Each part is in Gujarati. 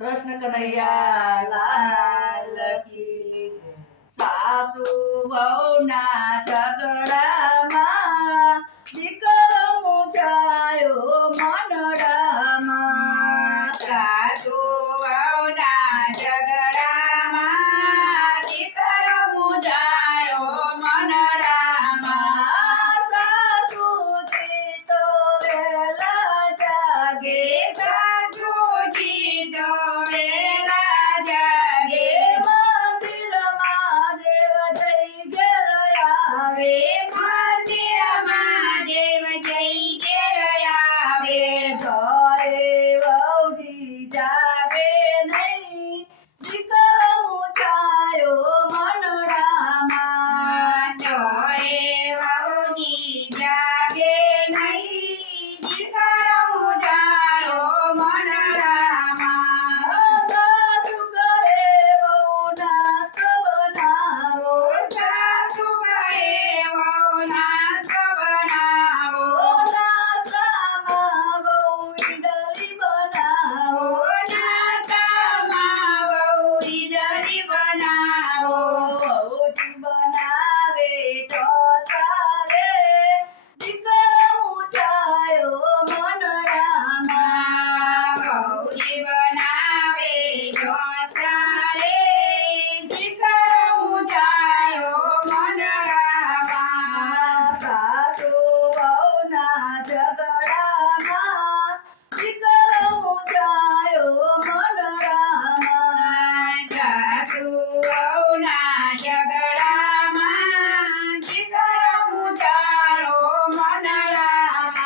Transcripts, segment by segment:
કૃષ્ણ કનૈયા લાલ કી જય. સાસુ વહુના ઝઘડામાં દીકરો મૂંઝાયો મનડામાં. સાસુ વહુના ઝઘડામાં દીકરો મૂંઝાયો મનડામાં. સાસુજી તો વહેલા જાગે, સાસુજી તો વહેલા જાગે, મંદિરમાં દેવ જઈ ઘેર આવે. મંદિરમાં દેવ જઈ ઘેર આવે. ઘરે વહુજી જાગે નહીં, દીકરો મૂંઝાયો મનડામાં. તોય વહુજી જાગે નહીં, દીકરો મૂંઝાયો મનડામાં. સાસુ કરે વહુ નાસ્તો બનાવો, સાસુ કહે વહુ નાસ્તો બનાવો. નાસ્તામાં વહુ ઈડલી બનાવો. નાસ્તામાં વહુ ઈડલી બનાવો. વહુજી બનાવે ઢોસા રે, દીકરો મૂંઝાયો મનડામાં. વહુજી બનાવે ઢોસા રે, દીકરો મૂંઝાયો મનડામાં. સાસુ વહુના ઝઘડામાં દીકરો મૂંઝાયો મનડામાં. સાસુ વહુના ઝઘડામાં દીકરો મૂંઝાયો મનડામાં.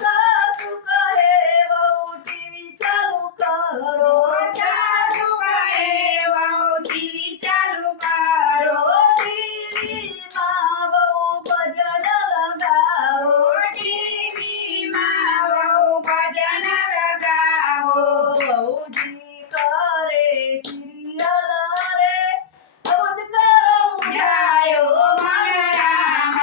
સાસુ કહે વહુ ટીવી ચાલુ કરો, સાસુ કહે વહુ ટીવી ચાલુ કરો. ટીવીમાં વહુ ભજન લગાવો. ટીવીમાં વહુ ભજન લગાવો. વહુજી કરે સિરિયલ રે, બંધ કરો મૂંઝાયો મનડામાં.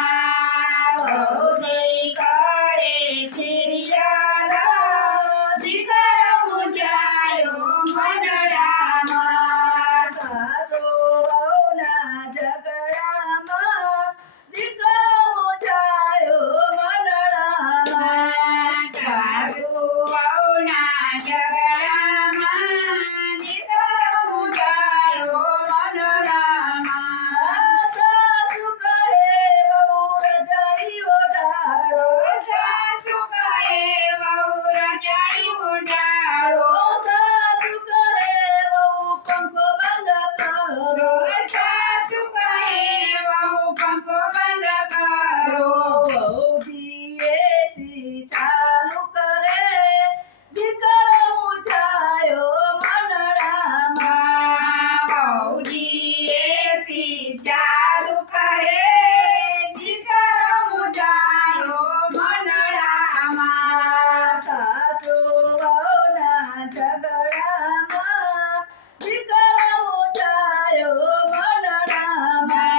વહુજી કરે સિરિયલ, દીકરો મૂંઝાયો મનડામાં. સાસુ વહુના ઝઘડામાં દીકરો મૂંઝાયો મનડામાં. સાસુ વહુના ઝઘડામાં દીકરો મૂંઝાયો મનડામાં. સાસુ કહે વહુ રજાઈ ઓઢાડો, સાસુ કહે વહુ રજાઈ ઓઢાડો. સાસુ કહે વહુ પંખો બંધ કરો. સાસુ કહે વહુ પંખો બંધ કરો. વહુજી એસી ચાલુ કરે, દીકરો મૂંઝાયો મનડામાં. વહુજી એસી ચાલુ કરે, દીકરો મૂંઝાયો મનડામાં. સાસુ વહુના ઝઘડામાં દીકરો મૂંઝાયો મનડામાં.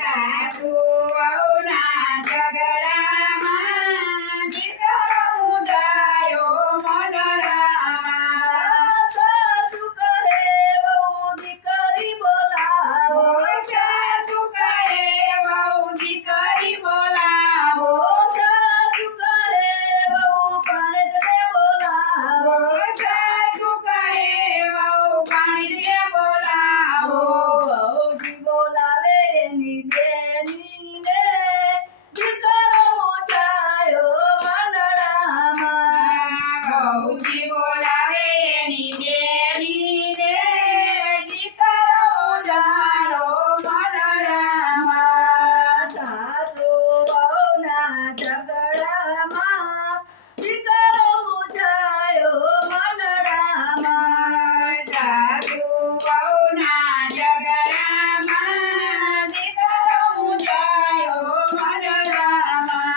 સાસુ વહુના ઝઘડામાં દીકરો મૂંઝાયો મનડામાં. સાસુ કહે વહુ દીકરી બોલાવો, સાસુ કહે વહુ દીકરી બોલાવો. સાસુ કહે વહુ ભાણેજને બોલાવો. સાસુ કહે વહુ ભાણેજને બોલાવો. વહુજી બોલાવે એની બેનીને, દીકરો મૂંઝાયો મનડામાં. વહુજી બોલાવે એની બેનીને, દીકરો મૂંઝાયો મનડામાં. સાસુ વહુના ઝઘડામાં દીકરો મૂંઝાયો મનડામાં. સાસુ વહુના ઝઘડામાં દીકરો મૂંઝાયો મનડામાં.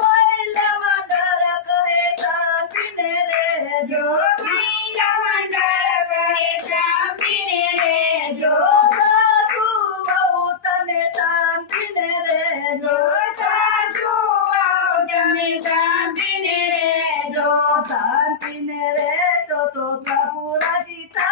મહિલા મંડળ કહે સાંભળીને રેજો, મહિલા મંડળ કહે સાંભળીને રેજો. સાસુ વહુ તમે સાંભળીને રેજો. સાસુ વહુ તમે સાંભળીને રેજો. શાંતિને રહેશો તો પ્રભુ નથી થતી